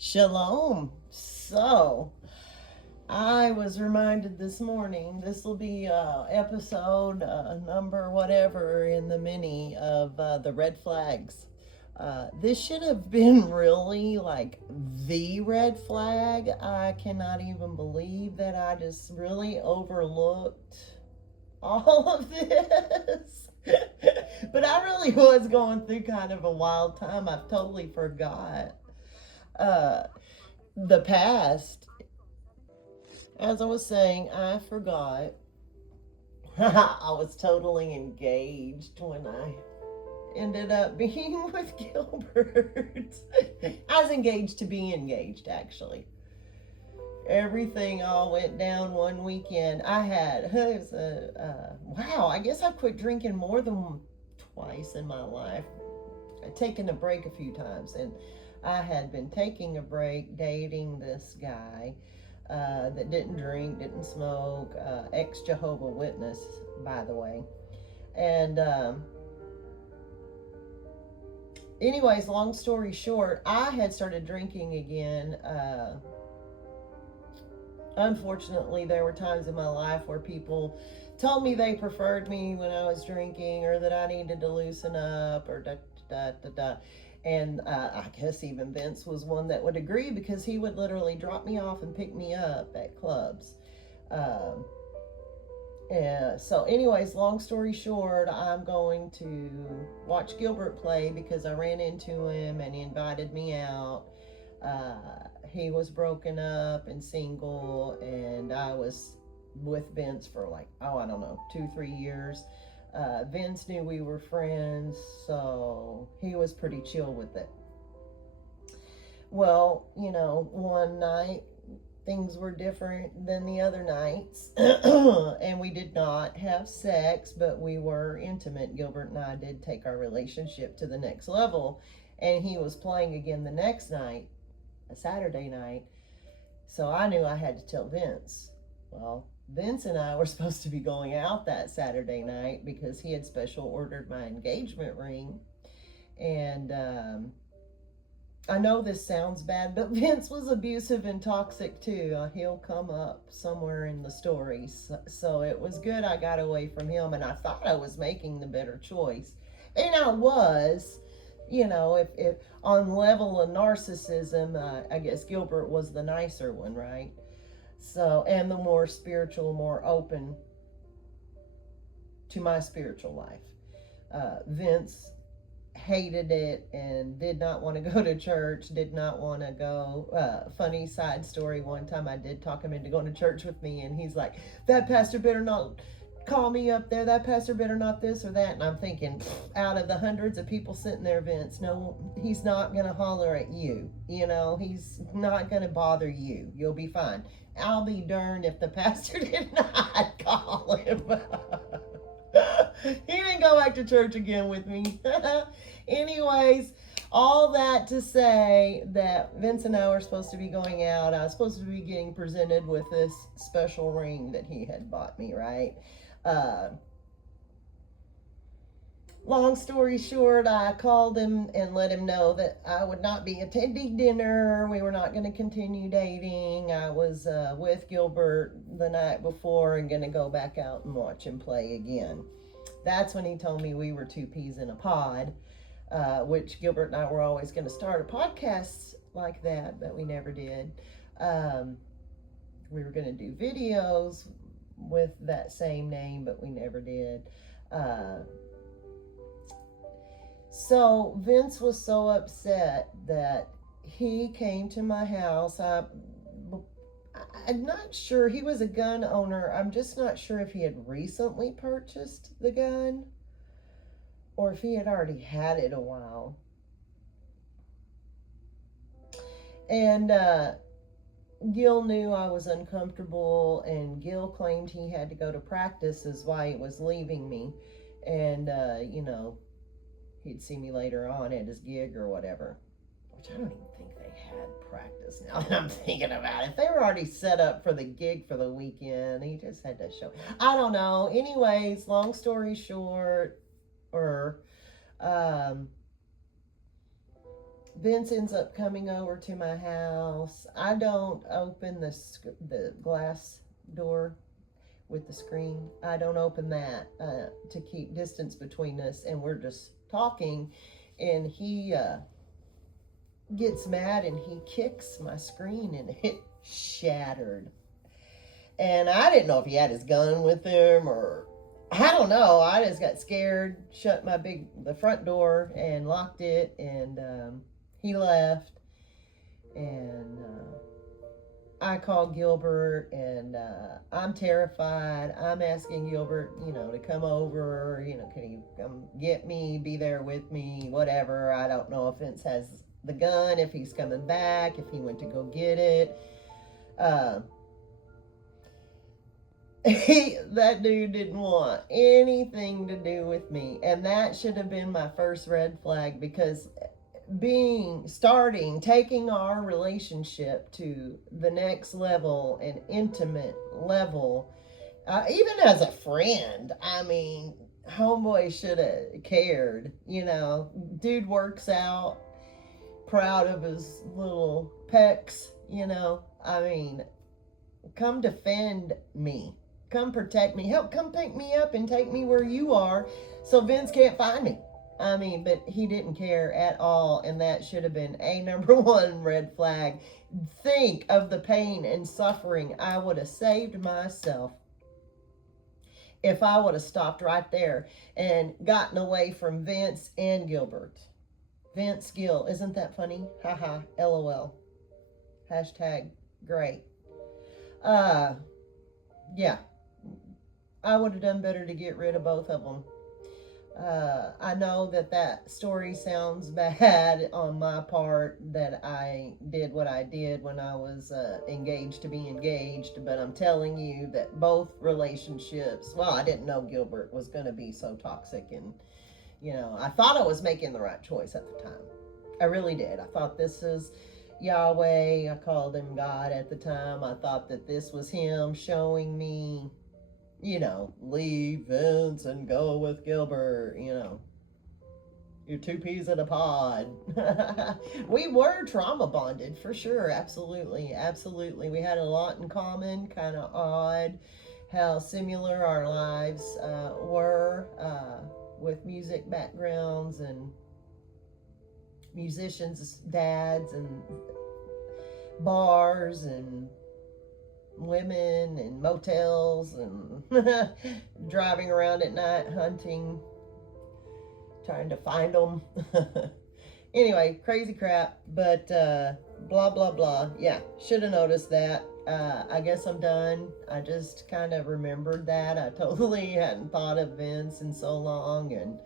Shalom. So, I was reminded this morning, this will be episode number whatever in the mini of the red flags. This should have been really like the red flag. I cannot even believe that I just really overlooked all of this. But I really was going through kind of a wild time. I've totally forgot uh, the past. As I was saying, I forgot I was totally engaged when I ended up being with Gilbert. I was engaged to be engaged, actually. Everything all went down one weekend. It was wow, I guess I've quit drinking more than twice in my life. I'd taken a break a few times, and I had been taking a break dating this guy that didn't drink, didn't smoke, ex Jehovah Witness, by the way. And anyways, long story short, I had started drinking again. Unfortunately, there were times in my life where people told me they preferred me when I was drinking, or that I needed to loosen up, or da da da da. And I guess even Vince was one that would agree, because he would literally drop me off and pick me up at clubs. Um, so, anyways, long story short, I'm going to watch Gilbert play because I ran into him and he invited me out. He was broken up and single, and I was with Vince for like, oh, I don't know, 2, 3 years. Vince knew we were friends, so he was pretty chill with it. Well, one night things were different than the other nights, and we did not have sex, but we were intimate. Gilbert and I did take our relationship to the next level, and he was playing again the next night, a Saturday night. So I knew I had to tell Vince. Well, Vince and I were supposed to be going out that Saturday night because he had special ordered my engagement ring. And I know this sounds bad, but Vince was abusive and toxic too. He'll come up somewhere in the stories. So it was good I got away from him, and I thought I was making the better choice. And I was. If on level of narcissism, I guess Gilbert was the nicer one, right? So, and the more spiritual, more open to my spiritual life. Vince hated it and did not want to go to church, did not want to go. Funny side story, one time I did talk him into going to church with me, and he's like, that pastor better not call me up there, that pastor better not this or that. And I'm thinking, out of the hundreds of people sitting there, Vince, no, he's not going to holler at you. He's not going to bother you. You'll be fine. I'll be darned if the pastor did not call him. He didn't go back to church again with me. Anyways, all that to say that Vince and I were supposed to be going out. I was supposed to be getting presented with this special ring that he had bought me, right? Uh, Long story short, I called him and let him know that I would not be attending dinner. We were not going to continue dating. I was with Gilbert the night before and going to go back out and watch him play again. That's when he told me we were two peas in a pod, which Gilbert and I were always going to start a podcast like that, but we never did. We were going to do videos with that same name, but we never did. So Vince was so upset that he came to my house. I'm not sure. He was a gun owner. I'm just not sure if he had recently purchased the gun or if he had already had it a while. And Gil knew I was uncomfortable, and Gil claimed he had to go to practice, is why he was leaving me. And, he'd see me later on at his gig or whatever, which I don't even think they had practice now that I'm thinking about it. They were already set up for the gig for the weekend. He just had to show. I don't know. Anyways, long story short, um, Vince ends up coming over to my house. I don't open the glass door with the screen. I don't open that to keep distance between us, and we're just talking, and he gets mad and he kicks my screen and it shattered. And I didn't know if he had his gun with him or I don't know. I just got scared, shut the front door and locked it, and he left. And I called Gilbert, and I'm terrified. I'm asking Gilbert, to come over. Can he come get me, be there with me, whatever. I don't know if Vince has the gun, if he's coming back, if he went to go get it. That dude didn't want anything to do with me, and that should have been my first red flag, because taking our relationship to the next level, an intimate level, even as a friend, I mean, homeboy should have cared. Dude works out, proud of his little pecs. I mean, come defend me. Come protect me. Come pick me up and take me where you are so Vince can't find me. I mean, but he didn't care at all, and that should have been a number one red flag. Think of the pain and suffering I would have saved myself if I would have stopped right there and gotten away from Vince and Gilbert. Vince Gill, isn't that funny? Haha, LOL. Hashtag great. Yeah. I would have done better to get rid of both of them. I know that story sounds bad on my part, that I did what I did when I was engaged to be engaged, but I'm telling you that both relationships, well, I didn't know Gilbert was going to be so toxic, and, I thought I was making the right choice at the time. I really did. I thought this is Yahweh. I called him God at the time. I thought that this was him showing me, leave Vince and go with Gilbert, you're two peas in a pod. We were trauma bonded for sure. Absolutely. Absolutely. We had a lot in common. Kind of odd how similar our lives were with music backgrounds and musicians' dads and bars and women and motels and driving around at night hunting, trying to find them. Anyway, crazy crap, but blah blah blah. Yeah, should have noticed that. I guess I'm done. I just kind of remembered that. I totally hadn't thought of Vince in so long, and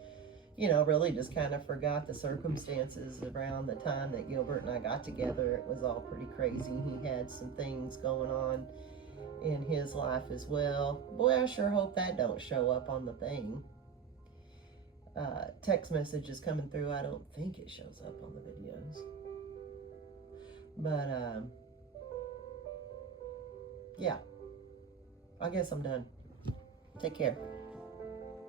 really just kind of forgot the circumstances around the time that Gilbert and I got together. It was all pretty crazy. He had some things going on in his life as well. Boy, I sure hope that don't show up on the thing. Text messages coming through. I don't think it shows up on the videos. But, yeah. I guess I'm done. Take care.